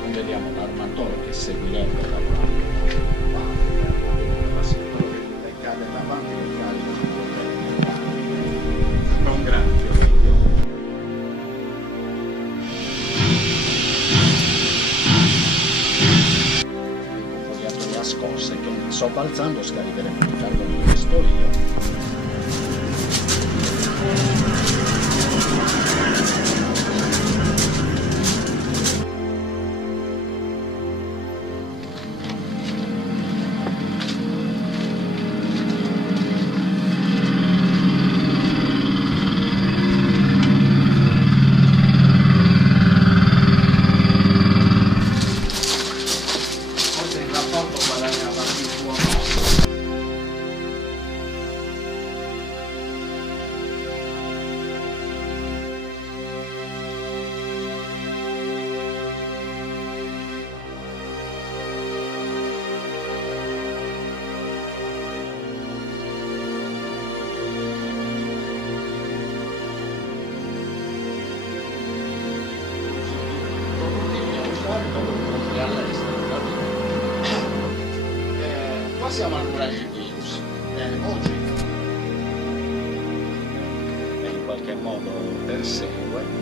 Non vediamo l'armatore che seguirebbe lavorando. Ma sì, quello che cade davanti le carico si può non grande figlio. Il convogliato la scossa e che sobbalzando scaricheremo il carico dove sto io. Qua siamo al muraggio di virus. Oggi in qualche modo persegue